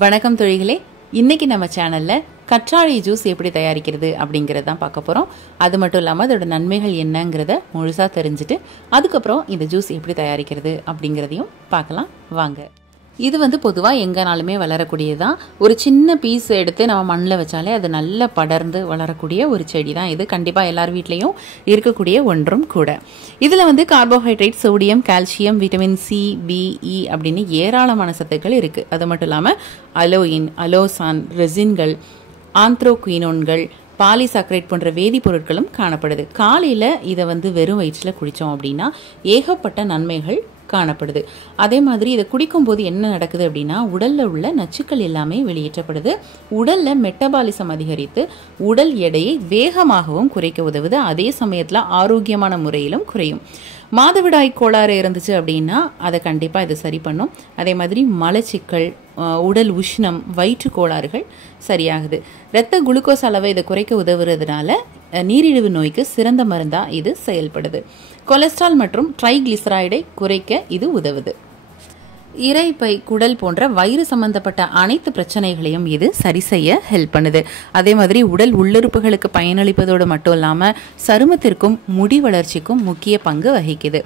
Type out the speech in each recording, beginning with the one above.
வணக்கம் தோழிகளே, இன்னைக்கு நம்ம சேனல்ல கற்றாழை ஜூஸ் எப்படி தயாரிக்கிறது அப்படிங்கறத தான் பார்க்க போறோம். அது மட்டும் இல்லாம அதோட நன்மைகள் என்னங்கறத முழுசா தெரிஞ்சுட்டு அதுக்கப்புறம் இந்த ஜூஸ் எப்படி தயாரிக்கிறது அப்படிங்கறதையும் பார்க்கலாம் வாங்க. இது பொதுவா எங்கனாலுமே வளரக்கூடியதான். ஒரு சின்ன பீஸ் எடுத்து நம்ம மண்ணில் வச்சாலே அது நல்லா படர்ந்து வளரக்கூடிய ஒரு செடி தான் இது. கண்டிப்பா எல்லார் வீட்லயும் இருக்கக்கூடிய ஒன்றும் கூட. இதுல carbohydrate, sodium, calcium, vitamin C, B, E அப்படின்னு ஏராளமான சத்துக்கள் இருக்கு. அது மட்டும் இல்லாம அலோயின், அலோசான், ரெசின்கள், ஆந்த்ரோகுயினோன்கள், பாலிசாக்கரைட் போன்ற வேதிப்பொருட்களும் காணப்படுது. காலையில இதை வெறும் வயிற்றுல குடிச்சோம் அப்படின்னா ஏகப்பட்ட நன்மைகள் காணப்படுது. அதே மாதிரி இதை குடிக்கும் போது என்ன நடக்குது அப்படின்னா உடல்ல உள்ள நச்சுக்கள் எல்லாமே வெளியேற்றப்படுது. உடல்ல மெட்டபாலிசம் அதிகரித்து உடல் எடையை வேகமாகவும் குறைக்க உதவுது. அதே சமயத்துல ஆரோக்கியமான முறையிலும் குறையும். மாதவிடாய் கோளாறு இருந்துச்சு அப்படின்னா அதை கண்டிப்பா இது சரி பண்ணும். அதே மாதிரி மலச்சிக்கல், உடல் உஷ்ணம், வயிற்று கோளாறுகள் சரியாகுது. இரத்த குளுக்கோஸ் அளவை இதை குறைக்க உதவுறதுனால நீரிழிவு நோய்க்கு சிறந்த மருந்தா இது செயல்படுது. கொலஸ்ட்ரால் மற்றும் ட்ரைகிளிசரைடை குறைக்க இது உதவுது. இரைப்பை, குடல் போன்ற வயிறு சம்பந்தப்பட்ட அனைத்து பிரச்சனைகளையும் இது சரி செய்ய ஹெல்ப் பண்ணுது. அதே மாதிரி உடல் உள்ளுறுப்புகளுக்கு பயனளிப்பதோடு மட்டும் இல்லாம சருமத்திற்கும் முடி வளர்ச்சிக்கும் முக்கிய பங்கு வகிக்குது.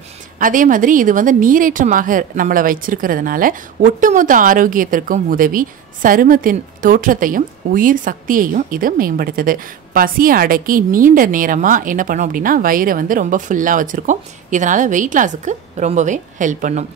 அதே மாதிரி இது நீரேற்றமாக நம்மளை வச்சிருக்கிறதுனால ஒட்டுமொத்த ஆரோக்கியத்திற்கும் உதவி, சருமத்தின் தோற்றத்தையும் உயிர் சக்தியையும் இது மேம்படுத்துது. பசியை அடக்கி நீண்ட நேரமா என்ன பண்ணும் அப்படின்னா வயிறை ரொம்ப ஃபுல்லா வச்சிருக்கோம். இதனால வெயிட் லாஸுக்கு ரொம்பவே ஹெல்ப் பண்ணும்.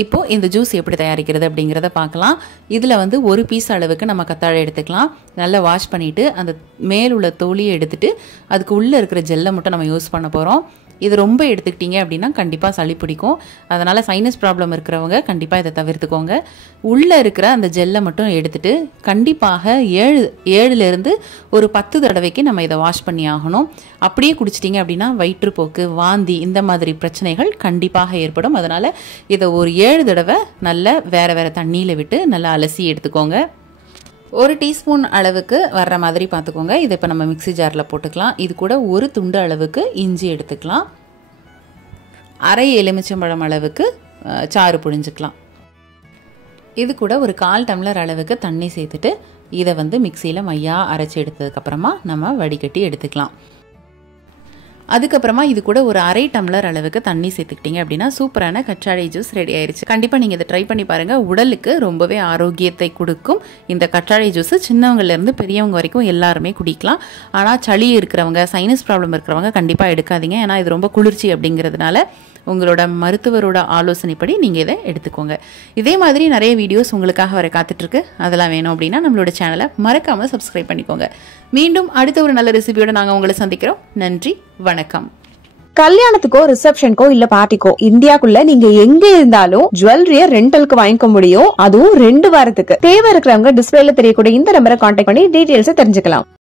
இப்போ இந்த ஜூஸ் எப்படி தயாரிக்கிறது அப்படிங்கிறத பார்க்கலாம். இதில் ஒரு பீஸ் அளவுக்கு நம்ம கத்தாழை எடுத்துக்கலாம். நல்லா வாஷ் பண்ணிவிட்டு அந்த மேலுள்ள தோலியை எடுத்துட்டு அதுக்கு உள்ளே இருக்கிற ஜெல்லை மட்டும் நம்ம யூஸ் பண்ண போகிறோம். இது ரொம்ப எடுத்துக்கிட்டீங்க அப்படின்னா கண்டிப்பாக சளி பிடிக்கும். அதனால் சைனஸ் ப்ராப்ளம் இருக்கிறவங்க கண்டிப்பாக இதை தவிர்த்துக்கோங்க. உள்ளே இருக்கிற அந்த ஜெல்லை மட்டும் எடுத்துட்டு கண்டிப்பாக 7லேருந்து ஒரு 10 தடவைக்கு நம்ம இதை வாஷ் பண்ணி ஆகணும். அப்படியே குடிச்சிட்டிங்க அப்படின்னா வயிற்றுப்போக்கு, வாந்தி இந்த மாதிரி பிரச்சனைகள் கண்டிப்பாக ஏற்படும். அதனால் இதை ஒரு 7 தடவை நல்லா வேறு தண்ணியில் விட்டு நல்லா அலசி எடுத்துக்கோங்க. 1 டீஸ்பூன் அளவுக்கு வர்ற மாதிரி பார்த்துக்கோங்க. இதை இப்போ நம்ம மிக்ஸி ஜாரில் போட்டுக்கலாம். இது கூட ஒரு துண்டு அளவுக்கு இஞ்சி எடுத்துக்கலாம். அரை எலுமிச்சம்பழம் அளவுக்கு சாறு புழிஞ்சுக்கலாம். இது கூட ஒரு 1/4 டம்ளர் அளவுக்கு தண்ணி சேர்த்துட்டு இதை மிக்சியில் மையா அரைச்சி எடுத்ததுக்கப்புறமா நம்ம வடிகட்டி எடுத்துக்கலாம். அதுக்கப்புறமா இது கூட ஒரு 1/2 டம்ளர் அளவுக்கு தண்ணி சேர்த்துக்கிட்டீங்க அப்படின்னா சூப்பரான கற்றாழை ஜூஸ் ரெடி ஆயிடுச்சு. கண்டிப்பாக நீங்கள் இதை ட்ரை பண்ணி பாருங்கள். உடலுக்கு ரொம்பவே ஆரோக்கியத்தை கொடுக்கும் இந்த கற்றாழை ஜூஸ். சின்னவங்கலேருந்து பெரியவங்க வரைக்கும் எல்லாருமே குடிக்கலாம். ஆனால் சளி இருக்கிறவங்க, சைனஸ் ப்ராப்ளம் இருக்கிறவங்க கண்டிப்பாக எடுக்காதீங்க. ஏன்னா இது ரொம்ப குளிர்ச்சி அப்படிங்கிறதுனால உங்களோட மருத்துவரோட ஆலோசனைப்படி நீங்கள் இதை எடுத்துக்கோங்க. இதே மாதிரி நிறைய வீடியோஸ் உங்களுக்காக வர காத்துட்ருக்கு. அதெல்லாம் வேணும் அப்படின்னா நம்மளோட சேனலை மறக்காமல் சப்ஸ்கிரைப் பண்ணிக்கோங்க. மீண்டும் அடுத்த ஒரு நல்ல ரெசிபியோட நாங்கள் உங்களை சந்திக்கிறோம். நன்றி, வணக்கம். கல்யாணத்துக்கோ, ரிசப்ஷனுக்கோ இல்ல பார்ட்டிக்கோ இந்தியாக்குள்ள நீங்க எங்க இருந்தாலும் ஜுவல்லரிய ரெண்டலுக்கு வாங்கிக்க முடியும். அதுவும் 2 வாரத்துக்கு. தேவை இருக்கிறவங்க டிஸ்பிளேல தெரியக்கூடிய இந்த நம்பரை கான்டாக்ட் பண்ணி டீடைல்ஸ் தெரிஞ்சுக்கலாம்.